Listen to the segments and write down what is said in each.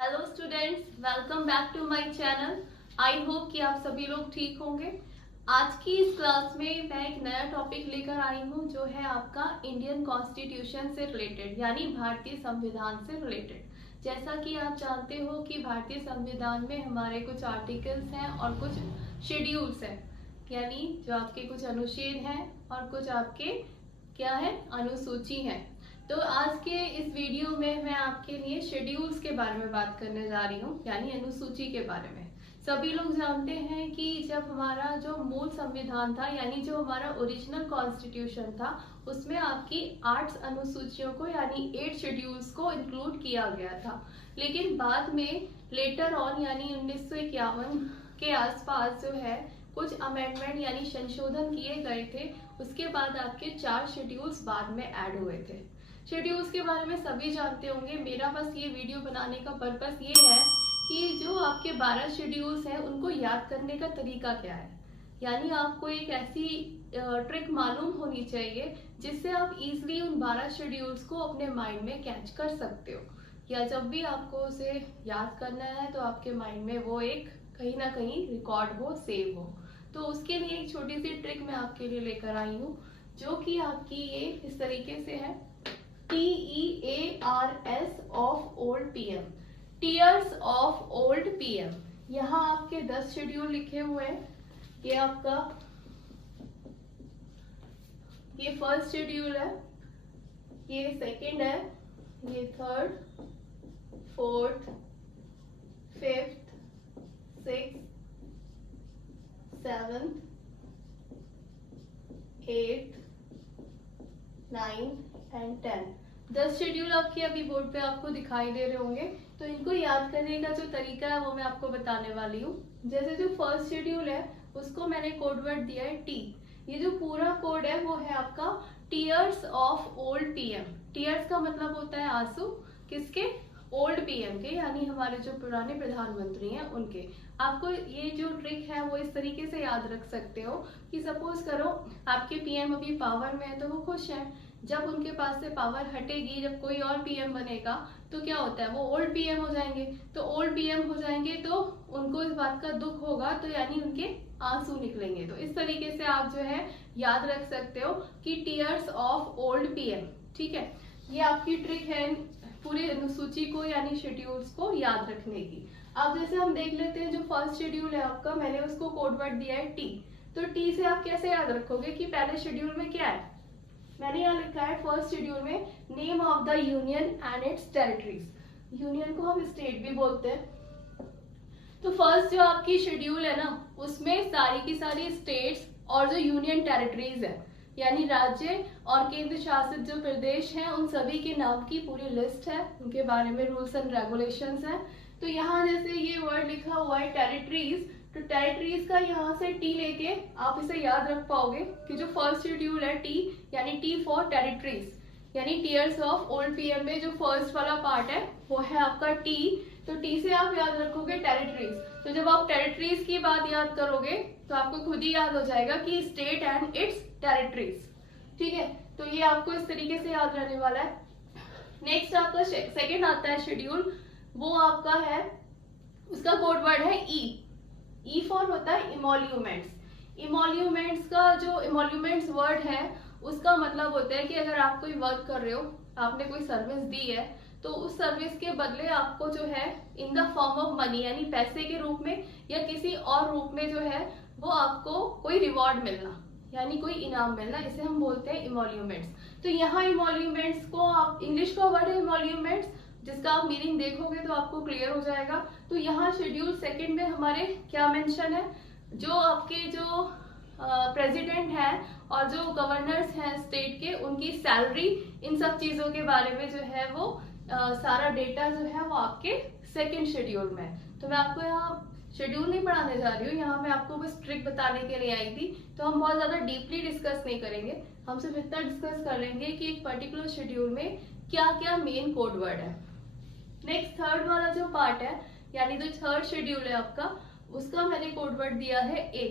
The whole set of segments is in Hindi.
Hello students, welcome back to my channel. I hope कि आप सभी लोग ठीक होंगे। आज की इस क्लास में मैं एक नया टॉपिक लेकर आई हूँ जो है आपका इंडियन कॉन्स्टिट्यूशन से रिलेटेड, यानी भारतीय संविधान से रिलेटेड। जैसा कि आप जानते हो कि भारतीय संविधान में हमारे कुछ आर्टिकल्स हैं और कुछ शेड्यूल्स हैं, यानी जो आपके कुछ अनुच्छेद हैं और कुछ आपके क्या है अनुसूची हैं। तो आज के इस वीडियो में मैं आपके लिए शेड्यूल्स के बारे में बात करने जा रही हूँ, यानी अनुसूची के बारे में। सभी लोग जानते हैं कि जब हमारा जो मूल संविधान था, यानी जो हमारा ओरिजिनल कॉन्स्टिट्यूशन था, उसमें आपकी 8 अनुसूचियों को यानी 8 शेड्यूल्स को इंक्लूड किया गया था। लेकिन बाद में लेटर ऑन यानी 1951 के आसपास जो है कुछ अमेंडमेंट यानी संशोधन किए गए थे। उसके बाद आपके 4 शेड्यूल्स बाद में ऐड हुए थे। शेड्यूल्स के बारे में सभी जानते होंगे। मेरा बस ये वीडियो बनाने का पर्पस ये है कि जो आपके 12 शेड्यूल्स हैं उनको याद करने का तरीका क्या है, यानी आपको एक ऐसी ट्रिक मालूम होनी चाहिए जिससे आप इजीली उन 12 शेड्यूल्स को अपने माइंड में कैच कर सकते हो, या जब भी आपको उसे याद करना है तो आपके माइंड में वो एक कहीं ना कहीं रिकॉर्ड हो, सेव हो। तो उसके लिए एक छोटी सी ट्रिक मैं आपके लिए लेकर आई हूँ, जो कि आपकी ये इस तरीके से है। TEARS of old PM, tears ऑफ ओल्ड PM। यहाँ आपके 10 शेड्यूल लिखे हुए हैं। ये आपका ये फर्स्ट शेड्यूल है, ये सेकंड है, ये third, fourth, fifth, sixth, seventh, eighth, ninth and 10। 10 schedule आपके अभी बोर्ड पे आपको दिखाई दे रहे होंगे। तो इनको याद करने का जो तरीका है वो मैं आपको बताने वाली हूँ। जैसे जो फर्स्ट शेड्यूल है उसको मैंने कोड वर्ड दिया है टी। ये जो पूरा कोड है वो है आपका टीयर्स ऑफ ओल्ड PM। टीयर्स का मतलब होता है आंसू, किसके? ओल्ड PM के, यानी हमारे जो पुराने प्रधानमंत्री हैं उनके। आपको ये जो ट्रिक है वो इस तरीके से याद रख सकते हो कि सपोज करो आपके PM अभी पावर में है तो वो खुश है। जब उनके पास से पावर हटेगी, जब कोई और PM बनेगा तो क्या होता है, वो ओल्ड PM हो जाएंगे। तो ओल्ड PM हो जाएंगे तो उनको इस बात का दुख होगा, तो यानी उनके आंसू निकलेंगे। तो इस तरीके से आप जो है याद रख सकते हो कि टीयर्स ऑफ ओल्ड PM। ठीक है, ये आपकी ट्रिक है पूरी अनुसूची को यानी शेड्यूल्स को याद रखने की। अब जैसे हम देख लेते हैं जो फर्स्ट शेड्यूल है आपका, मैंने उसको कोड वर्ड दिया है टी। तो टी से आप कैसे याद रखोगे कि पहले शेड्यूल में क्या है? मैंने यहाँ लिखा है फर्स्ट शेड्यूल में name of the union and its territories. Union को हम स्टेट भी बोलते हैं। तो फर्स्ट जो आपकी शेड्यूल है ना, उसमें सारी की सारी स्टेट्स और जो यूनियन टेरिटरीज है यानी राज्य और केंद्र शासित जो प्रदेश हैं उन सभी के नाम की पूरी लिस्ट है, उनके बारे में रूल्स एंड रेगुलेशंस हैं। तो यहाँ जैसे ये वर्ड लिखा हुआ है टेरिटरीज, तो टेरिटरीज का यहाँ से टी लेके आप इसे याद रख पाओगे कि जो फर्स्ट शेड्यूल है टी, यानी टी फॉर टेरिटरीज, यानी टीयर्स ऑफ ओल्ड PM में जो फर्स्ट वाला पार्ट है वो है आपका टी। तो टी से आप याद रखोगे टेरिटरीज। तो जब आप टेरिटरीज की बात याद करोगे तो आपको खुद ही याद हो जाएगा कि स्टेट एंड इट्स टेरिटरीज। ठीक है, तो ये आपको इस तरीके से याद रहने वाला है। नेक्स्ट आपका सेकंड आता है शेड्यूल, वो आपका है, उसका कोड वर्ड है ई फॉर होता है इमोल्यूमेंट्स। इमोल्यूमेंट्स का जो इमोल्यूमेंट्स वर्ड है उसका मतलब होता है कि अगर आप कोई वर्क कर रहे हो, आपने कोई सर्विस दी है, तो उस सर्विस के बदले आपको जो है in the form of money यानी पैसे के रूप में या किसी और रूप में जो है वो आपको कोई रिवॉर्ड मिलना यानी कोई इनाम मिलना, इसे हम बोलते हैं इमोल्यूमेंट्स। तो यहाँ इमोल्यूमेंट्स को आप, इंग्लिश का वर्ड है इमोल्यूमेंट्स, जिसका आप मीनिंग देखोगे तो आपको क्लियर हो जाएगा। तो यहाँ शेड्यूल सेकंड में हमारे क्या मेंशन है, जो आपके जो प्रेसिडेंट है और जो गवर्नर्स हैं स्टेट के, उनकी सैलरी, इन सब चीजों के बारे में जो है वो सारा डेटा जो है वो आपके सेकंड शेड्यूल में। तो मैं आपको यहाँ शेड्यूल नहीं पढ़ाने जा रही हूँ, यहाँ मैं आपको बस ट्रिक बताने के लिए आई थी। तो हम बहुत ज्यादा डीपली डिस्कस नहीं करेंगे, हम सिर्फ इतना डिस्कस कर लेंगे कि एक पर्टिकुलर शेड्यूल में क्या क्या मेन कोड वर्ड है। नेक्स्ट थर्ड वाला जो पार्ट है यानी जो थर्ड शेड्यूल है आपका, उसका मैंने कोड वर्ड दिया है ए।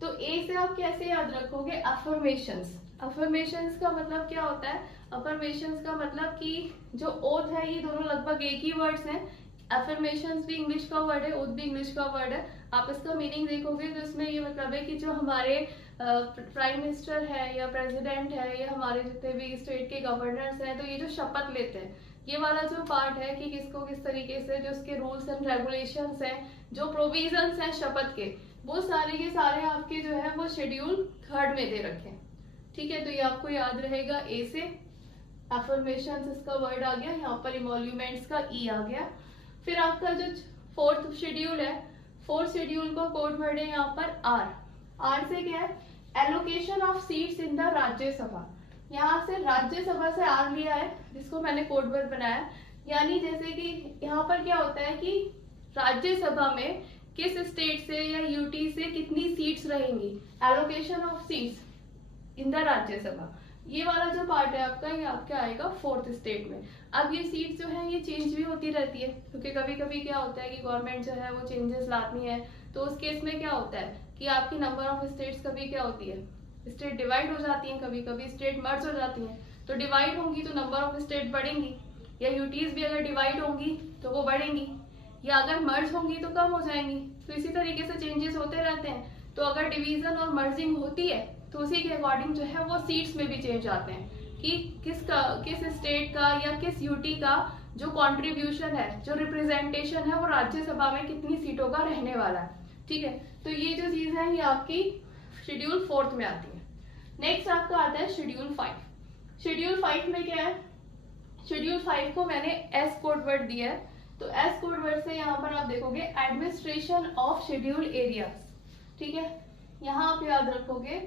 तो ए से आप कैसे याद रखोगे? अफर्मेशंस। अफर्मेशंस का मतलब क्या होता है? अफर्मेशंस का मतलब कि जो ओथ है, ये दोनों लगभग एक ही वर्ड्स हैं, एफर्मेशंस भी इंग्लिश का वर्ड है, ओथ भी इंग्लिश का वर्ड है। आप इसका मीनिंग देखोगे तो इसमें ये मतलब है कि जो हमारे प्राइम मिनिस्टर है या प्रेसिडेंट है या हमारे जितने भी स्टेट के गवर्नर्स हैं, तो ये जो शपथ लेते हैं, ये वाला जो पार्ट है कि किसको किस तरीके से जो उसके रूल्स एंड रेगुलेशंस हैं, जो प्रोविजंस हैं शपथ के, वो सारे के सारे आपके जो है वो शेड्यूल 3 में दे रखे हैं। ठीक है, तो ये आपको याद रहेगा। ए से एफर्मेशंस इसका वर्ड आ गया, यहाँ पर इमोल्यूमेंट्स का ई आ गया। फिर आपका जो 4th शेड्यूल है, 4th शेड्यूल का कोड वर्ड है यहाँ पर आर। आर से क्या है? Allocation of seats in the Rajya Sabha. यहाँ से राज्यसभा से आर लिया है, जिसको मैंने कोड वर्ड बनाया। यानी जैसे कि यहाँ पर क्या होता है कि राज्यसभा में किस स्टेट से या यूटी से कितनी सीट्स रहेंगी, allocation of seats in the Rajya Sabha. ये वाला जो पार्ट है आपका, ये आपका आएगा 4th स्टेट में। अब ये सीट जो है ये चेंज भी होती रहती है, क्योंकि कभी कभी क्या होता है कि गवर्नमेंट जो है वो चेंजेस लाती है। तो उस केस में क्या होता है कि आपकी नंबर ऑफ स्टेट्स कभी क्या होती है, स्टेट डिवाइड हो जाती हैं, कभी कभी स्टेट मर्ज हो जाती हैं। तो डिवाइड होंगी तो नंबर ऑफ स्टेट बढ़ेंगी, या यूटीज भी अगर डिवाइड होंगी तो वो बढ़ेंगी, या अगर मर्ज होंगी तो कम हो जाएंगी। तो इसी तरीके से चेंजेस होते रहते हैं। तो अगर डिवीजन और मर्जिंग होती है तो उसी के अकॉर्डिंग जो है वो सीट्स में भी चेंज आते हैं कि किस स्टेट का या किस यूटी का जो कंट्रीब्यूशन है, जो रिप्रेजेंटेशन है, वो राज्यसभा में कितनी सीटों का रहने वाला है। ठीक है, तो ये जो चीज है ये आपकी शेड्यूल 4th में आती है। नेक्स्ट आपका आता है शेड्यूल 5। शेड्यूल 5 में क्या है? शेड्यूल 5 को मैंने एस कोड वर्ड दिया है। तो एस कोड वर्ड से यहाँ पर आप देखोगे एडमिनिस्ट्रेशन ऑफ शेड्यूल एरियाज। ठीक है, यहाँ आप याद रखोगे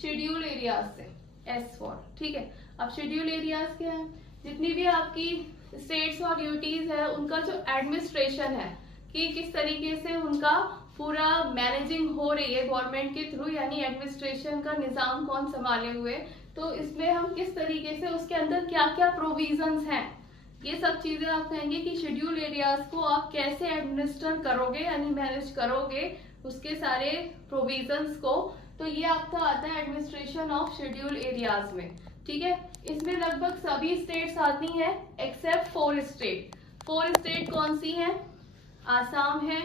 शेड्यूल एरियाज से एस फॉर। ठीक है, अब शेड्यूल एरियाज क्या है? जितनी भी आपकी स्टेट्स और यूटीज है उनका जो एडमिनिस्ट्रेशन है कि किस तरीके से उनका पूरा मैनेजिंग हो रही है गवर्नमेंट के थ्रू, यानी एडमिनिस्ट्रेशन का निजाम कौन संभाले हुए, तो इसमें हम किस तरीके से उसके अंदर क्या क्या प्रोविजंस हैं, ये सब चीजें आप कहेंगे कि शेड्यूल एरियाज को आप कैसे एडमिनिस्टर करोगे, यानी मैनेज करोगे उसके सारे प्रोविजंस को। तो ये आपका आता है एडमिनिस्ट्रेशन ऑफ शेड्यूल एरियाज में। ठीक है, इसमें लगभग सभी स्टेट्स आती हैं एक्सेप्ट 4 स्टेट। 4 स्टेट कौन सी हैं? आसाम है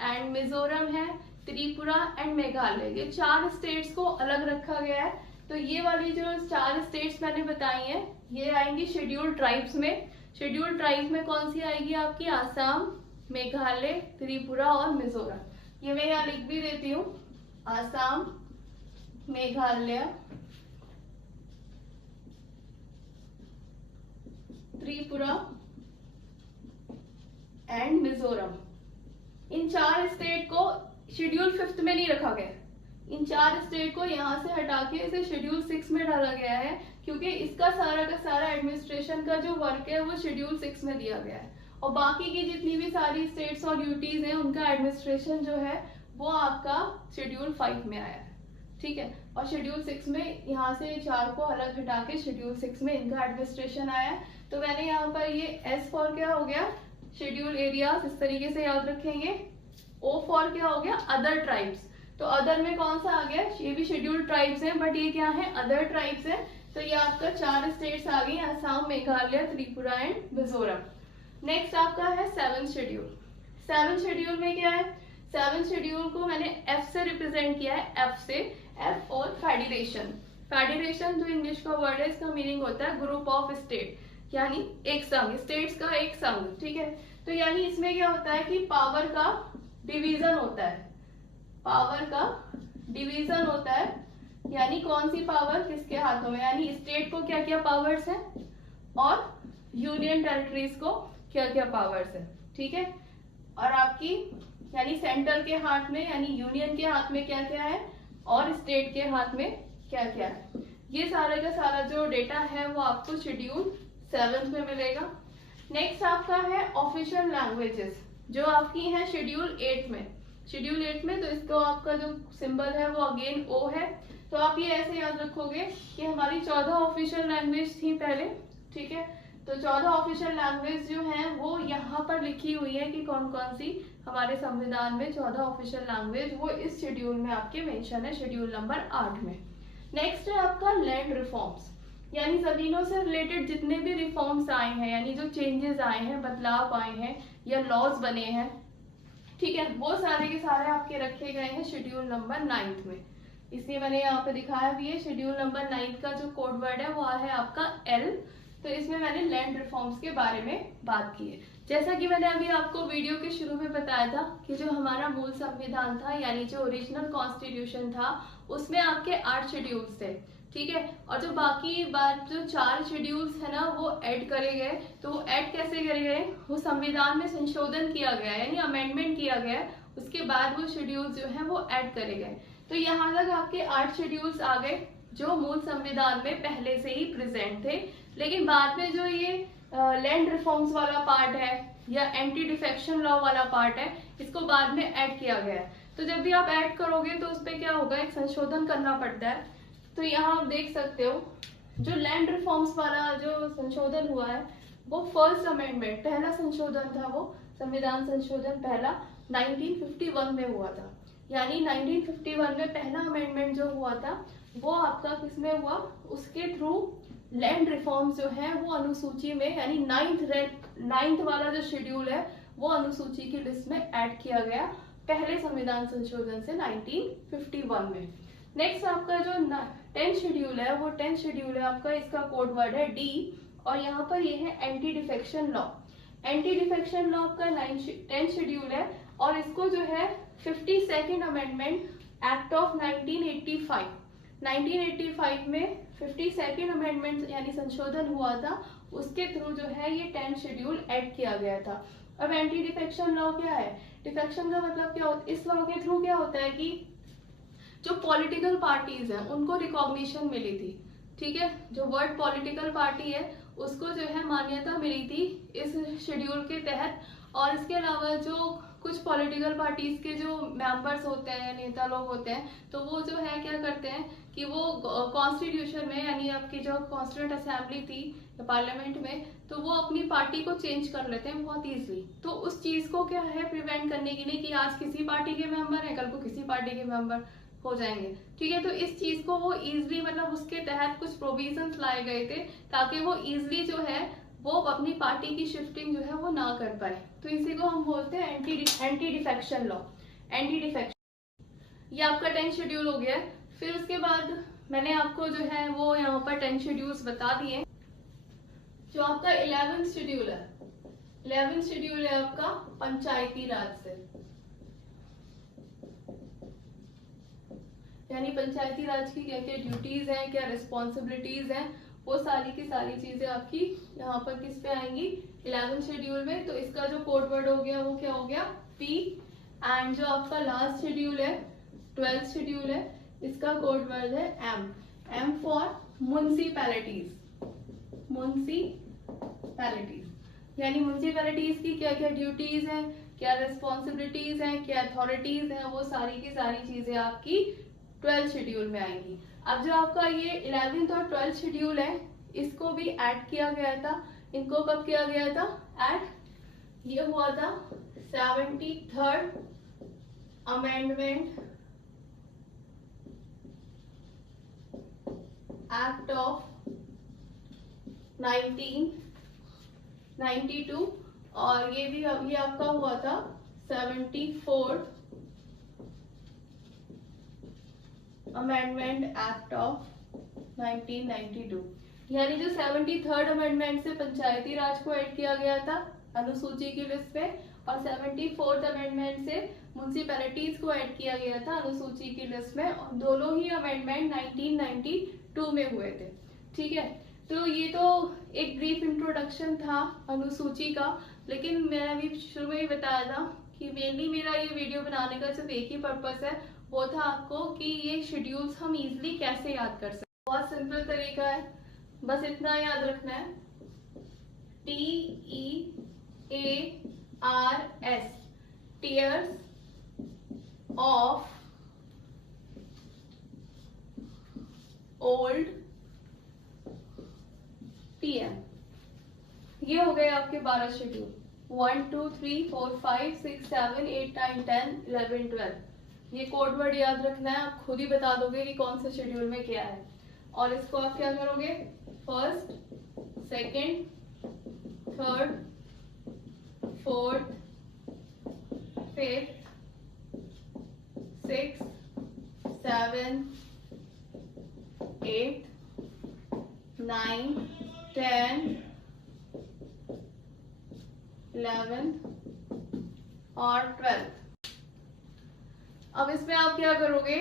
एंड मिजोरम है, त्रिपुरा एंड मेघालय। ये 4 स्टेट्स को अलग रखा गया है। तो ये वाली जो 4 स्टेट्स मैंने बताई हैं ये आएंगी शेड्यूल ट्राइब्स में। शेड्यूल ट्राइब्स में कौन सी आएगी आपकी? आसाम, मेघालय, त्रिपुरा और मिजोरम। ये मैं यहाँ लिख भी देती हूँ, Assam, Meghalaya, Tripura and Mizoram. In 4 state को शेड्यूल 5th में नहीं रखा गया। इन 4 स्टेट को यहाँ से हटा के इसे शेड्यूल 6 में डाला गया है, क्योंकि इसका सारा का सारा एडमिनिस्ट्रेशन का जो वर्क है वो शेड्यूल 6 में दिया गया है। और बाकी की जितनी भी सारी स्टेट्स और यूटीज हैं उनका एडमिनिस्ट्रेशन जो है वो आपका शेड्यूल 5 में आया है। ठीक है, और शेड्यूल 6 में यहाँ से 4 को अलग हटा के शेड्यूल 6 में इनका एडमिनिस्ट्रेशन आया है। तो मैंने यहाँ पर ये एस फॉर क्या हो गया? शेड्यूल एरियाज, इस तरीके से याद रखेंगे। ओ फॉर क्या हो गया? Other tribes. तो अदर में कौन सा आ गया? ये भी शेड्यूल ट्राइब्स हैं, बट ये क्या है? अदर ट्राइब्स है। तो ये आपका 4 स्टेट्स आ गई, आसाम, मेघालय, त्रिपुरा एंड मिजोरम। नेक्स्ट आपका है 7th शेड्यूल। 7th शेड्यूल में क्या है? 7th शेड्यूल को मैंने एफ से रिप्रेजेंट किया है, एफ से, एफ और फेडरेशन। फेडरेशन जो इंग्लिश का वर्ड है, इसका मीनिंग होता है ग्रुप ऑफ स्टेट, यानी एक संघ, स्टेट्स का एक संघ। ठीक है, तो यानी इसमें क्या होता है कि पावर का डिवीजन होता है, पावर का डिवीजन होता है, यानी कौन सी पावर किसके हाथों में, यानी स्टेट को क्या क्या पावर्स है और यूनियन टेरिटरीज को क्या क्या पावर्स है। ठीक है, और आपकी यानी सेंटर के हाथ में, यानी यूनियन के हाथ में क्या क्या है और स्टेट के हाथ में क्या क्या है। ये सारा का सारा जो डेटा है वो आपको शेड्यूल 7 में मिलेगा। नेक्स्ट आपका है ऑफिशियल लैंग्वेजेस, जो आपकी है शेड्यूल 8 में। शेड्यूल 8 में तो इसको आपका जो सिंबल है वो अगेन ओ है। तो आप ये ऐसे याद रखोगे कि हमारी 14 ऑफिशियल लैंग्वेज थी पहले। ठीक है, तो 14 ऑफिशियल लैंग्वेज जो हैं वो यहाँ पर लिखी हुई है कि कौन कौन सी हमारे संविधान में 14 ऑफिशियल लैंग्वेज, वो इस शेड्यूल में आपके मेंशन है, शेड्यूल नंबर 8 में। नेक्स्ट है आपका लैंड रिफॉर्म्स, यानी जमीनों से रिलेटेड जितने भी रिफॉर्म्स आए हैं, यानी जो चेंजेस आए हैं, बदलाव आए हैं या लॉज बने हैं, ठीक है, वो सारे के सारे आपके रखे गए हैं शेड्यूल नंबर 9 में। इसलिए मैंने यहाँ पे दिखाया भी है। शेड्यूल नंबर 9 का जो कोड वर्ड है वो है आपका L। तो इसमें मैंने लैंड रिफॉर्म्स के बारे में बात की है। जैसा कि मैंने अभी आपको वीडियो के शुरू में बताया था कि जो हमारा मूल संविधान था, यानी जो ओरिजिनल कॉन्स्टिट्यूशन था, उसमें आपके 8 शेड्यूल्स थे, ठीक है। और जो बाकी बात जो 4 शेड्यूल्स है ना वो ऐड करे गए। तो वो ऐड कैसे करे गए, वो संविधान में संशोधन किया गया यानी अमेंडमेंट किया गया, उसके बाद वो शेड्यूल्स जो है वो ऐड करे गए। तो यहाँ तक आपके 8 शेड्यूल्स आ गए जो मूल संविधान में पहले से ही प्रेजेंट थे। लेकिन बाद में जो ये लैंड रिफॉर्म्स वाला पार्ट है या एंटी डिफेक्शन लॉ वाला पार्ट है, इसको बाद में ऐड किया गया है। तो जब भी आप ऐड करोगे तो उस पर क्या होगा, एक संशोधन करना पड़ता है। तो यहाँ आप देख सकते हो जो लैंड रिफॉर्म्स वाला जो संशोधन हुआ है वो फर्स्ट अमेंडमेंट, पहला संशोधन था, वो संविधान संशोधन पहला 1951 में हुआ था। यानी 1951 में पहला अमेंडमेंट जो हुआ था वो आपका किसमें हुआ, उसके थ्रू लैंड रिफॉर्म्स जो है वो अनुसूची में, यानी 9th वाला जो शेड्यूल है वो अनुसूची की लिस्ट में ऐड किया गया पहले संविधान संशोधन से 1951 में। नेक्स्ट आपका जो 10th शेड्यूल है वो 10th शेड्यूल है आपका, इसका कोड वर्ड है D। और यहाँ पर ये है anti defection law. Anti defection law का 10th शेड्यूल है और इसको जो है 52nd अमेंडमेंट एक्ट ऑफ 1985 में 52nd अमेंडमेंट यानी संशोधन हुआ था, उसके थ्रू जो है ये 10th शेड्यूल ऐड किया गया था। अब एंटी डिफेक्शन लॉ क्या है, डिफेक्शन का मतलब क्या होता है, इस लॉ के थ्रू क्या होता है कि जो पॉलिटिकल पार्टीज हैं उनको रिकॉग्निशन मिली थी, ठीक है। जो वर्ड पॉलिटिकल पार्टी है उसको जो है मान्यता मिली थी इस शेड्यूल के तहत। और इसके अलावा जो कुछ पॉलिटिकल पार्टीज के जो मेंबर्स होते हैं, नेता लोग होते हैं, तो वो जो है क्या करते हैं कि वो कॉन्स्टिट्यूशन में, यानी आपकी जो कॉन्स्टिट्यूंट असेंबली थी पार्लियामेंट में, तो वो अपनी पार्टी को चेंज कर लेते हैं बहुत ईजिली। तो उस चीज को क्या है प्रिवेंट करने के लिए कि आज किसी पार्टी के मेंबर है, कल को किसी पार्टी के मेंबर हो जाएंगे, ठीक है। तो इस चीज को वो इजिली, मतलब उसके तहत कुछ प्रोविजंस लाए गए थे ताकि वो इजिली जो है वो अपनी पार्टी की शिफ्टिंग जो है वो ना कर पाए। तो इसी को हम बोलते हैं anti defection law, anti defection. ये आपका 10th शेड्यूल हो गया। फिर उसके बाद मैंने आपको जो है वो यहाँ पर 10 शेड्यूल्स बता दिए। जो आपका 11th शेड्यूल है, 11th शेड्यूल है आपका पंचायती राज से, यानी पंचायती राज की क्या क्या ड्यूटीज हैं, क्या रिस्पॉन्सिबिलिटीज हैं, वो सारी की सारी चीजें आपकी यहाँ पर किस पे आएंगी, 11th शेड्यूल में। तो इसका जो कोड वर्ड हो गया वो क्या हो गया, P। एंड जो आपका लास्ट शेड्यूल है 12th शेड्यूल है, इसका कोड वर्ड है M। M for municipalities, municipalities, यानी म्युनिसिपैलिटीज की क्या क्या ड्यूटीज हैं, क्या रिस्पॉन्सिबिलिटीज हैं, क्या अथॉरिटीज हैं, वो सारी की सारी चीजें आपकी 12th शेड्यूल में आएंगी। अब जो आपका ये 11th और 12th शेड्यूल है इसको भी ऐड किया गया था। इनको कब किया गया था ऐड, ये हुआ था 73rd अमेंडमेंट एक्ट ऑफ 1992। और ये आपका हुआ था 74th अमेंडमेंट एक्ट ऑफ 1992। यानी जो 73rd अमेंडमेंट से पंचायती राज को ऐड किया गया था अनुसूची की लिस्ट पे, और 74th अमेंडमेंट से म्युनिसिपैलिटीज को ऐड किया गया था अनुसूची की लिस्ट में, और दोनों ही अमेंडमेंट 1992 में हुए थे, ठीक है। तो ये तो एक ब्रीफ इंट्रोडक्शन था अनुसूची का। लेकिन मैंने अभी शुरू में ही बताया था कि मेनली मेरा ये वीडियो बनाने का सिर्फ एक ही पर्पस है, वो था आपको कि ये शेड्यूल्स हम इजीली कैसे याद कर सकते। बहुत सिंपल तरीका है, बस इतना याद रखना है, TEARS, टीयर्स ऑफ ओल्ड PM। ये हो गए आपके 12 शेड्यूल, 1 2 3 4 5 6 7 8 9 10 11 12। ये कोड वर्ड याद रखना है, आप खुद ही बता दोगे कि कौन से शेड्यूल में क्या है। और इसको आप क्या करोगे, first, second, third, 4th, 5th, 6th, 7th, 8th, 9th, 10th, 11th और 12th। अब इसमें आप क्या करोगे,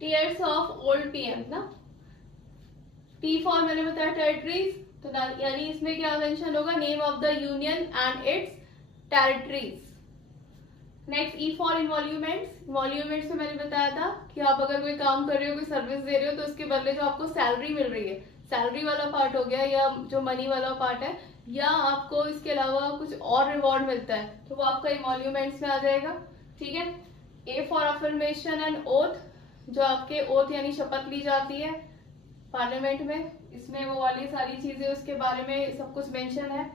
टीयर्स ऑफ ओल्ड पीएम ना, टी फॉर मैंने बताया टेरिटरीज, तो यानी इसमें क्या मेंशन होगा, name of the union and its territories. Next E for involvements, involvements में मैंने बताया था कि आप अगर कोई काम कर रहे हो, कोई सर्विस दे रहे हो, तो उसके बदले जो आपको सैलरी मिल रही है, सैलरी वाला पार्ट हो गया, या जो मनी वाला पार्ट है, या आपको इसके अलावा कुछ और रिवॉर्ड मिलता है, तो वो आपका इन्वॉल्यूमेंट्स में आ जाएगा। ठीक है। A for affirmation and oath, जो आपके ओथ यानी शपथ ली जाती है पार्लियामेंट में, इसमें वो वाली सारी चीजें उसके बारे में सब कुछ मेंशन है।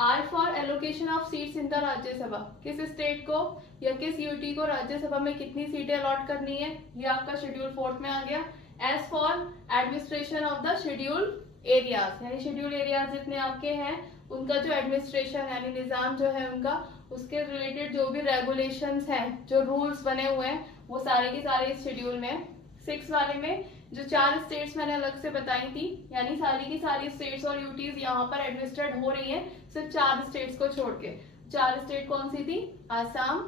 Are for allocation of seats in the Rajya Sabha, किस स्टेट को या किस यूटी को राज्यसभा में कितनी सीटें अलॉट करनी है, ये आपका शेड्यूल 4 में आ गया। S for administration of the schedule areas, यानी शेड्यूल एरियाज जितने आपके हैं उनका जो एडमिनिस्ट्रेशन यानी निजाम जो है उनका, उसके रिलेटेड जो भी रेगुलेशंस हैं, जो रूल्स बने हुए हैं, वो सारे के सारे इस शेड्यूल में। 6 वाले में जो 4 स्टेट्स मैंने अलग से बताई थी, यानी सारी की सारी स्टेट्स और यूटीज यहाँ पर एडमिनिस्ट्रेट हो रही है, सिर्फ 4 स्टेट्स को छोड़ के। 4 स्टेट कौन सी थी, आसाम,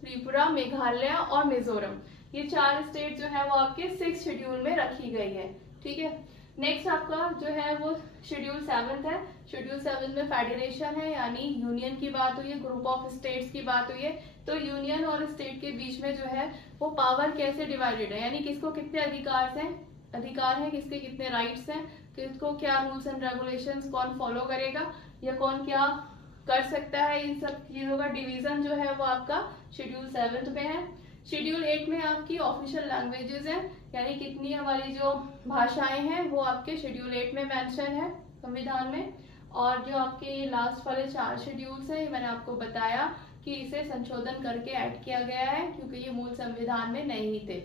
त्रिपुरा, मेघालय और मिजोरम। ये 4 स्टेट जो है वो आपके 6 शेड्यूल में रखी गई है। ठीक है। नेक्स्ट आपका जो है वो शेड्यूल 7 है। शेड्यूल 7 में फेडरेशन है, यानी यूनियन की बात हुई है, ग्रुप ऑफ स्टेट्स की बात हुई है। तो यूनियन और स्टेट के बीच में जो है वो पावर कैसे डिवाइडेड है, यानी किसको कितने अधिकार हैं, किसके कितने राइट्स हैं, किसको क्या रूल्स एंड रेगुलेशंस कौन फॉलो करेगा, या कौन क्या कर सकता है, इन सब चीजों का डिवीजन जो है वो आपका शेड्यूल 7 में है। शेड्यूल 8 में आपकी ऑफिशियल लैंग्वेजेस हैं, यानी कितनी हमारी जो भाषाएं हैं वो आपके शेड्यूल 8 में मेंशन है संविधान में। और जो आपके लास्ट वाले 4 शेड्यूल्स हैं, मैंने आपको बताया कि इसे संशोधन करके ऐड किया गया है, क्योंकि ये मूल संविधान में नहीं थे।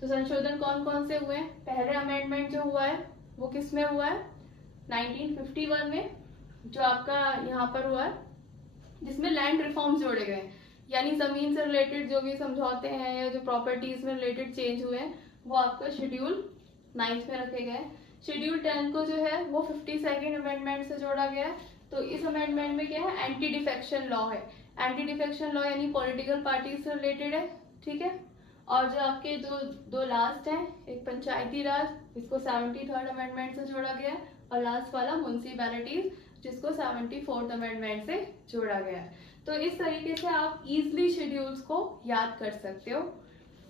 तो संशोधन कौन कौन से हुए हैं, पहले अमेंडमेंट जो हुआ है वो किस में हुआ है, 1951 में, जो आपका यहाँ पर हुआ है, जिसमें लैंड रिफॉर्म्स जोड़े गए, यानी जमीन से रिलेटेड जो भी समझौते हैं या जो प्रॉपर्टीज में रिलेटेड चेंज हुए हैं वो आपका शेड्यूल 9 में रखे गए। शेड्यूल 10 को जो है वो 52nd अमेंडमेंट से जोड़ा गया है। तो इस अमेंडमेंट में क्या है, एंटी डिफेक्शन लॉ है। एंटी डिफेक्शन लॉ यानी पॉलिटिकल पार्टी से रिलेटेड है। ठीक है। और जो आपके दो लास्ट हैं, एक पंचायती राज, इसको 73rd अमेंडमेंट से जोड़ा गया है, और लास्ट वाला म्युनिसिपैलिटीज, जिसको 74th अमेंडमेंट से जोड़ा गया है। तो इस तरीके से आप इजिली शेड्यूल्स को याद कर सकते हो।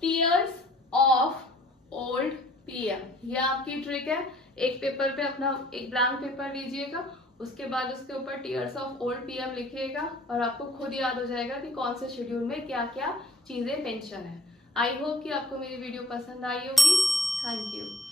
टीयर्स ऑफ ओल्ड पीएम, ये आपकी ट्रिक है। एक पेपर पे अपना एक ब्लैंक पेपर लीजिएगा, उसके बाद उसके ऊपर टीयर्स ऑफ ओल्ड पीएम लिखिएगा, और आपको खुद याद हो जाएगा कि कौन से शेड्यूल में क्या क्या चीजें मेंशन है। आई होप कि आपको मेरी वीडियो पसंद आई होगी। Thank you.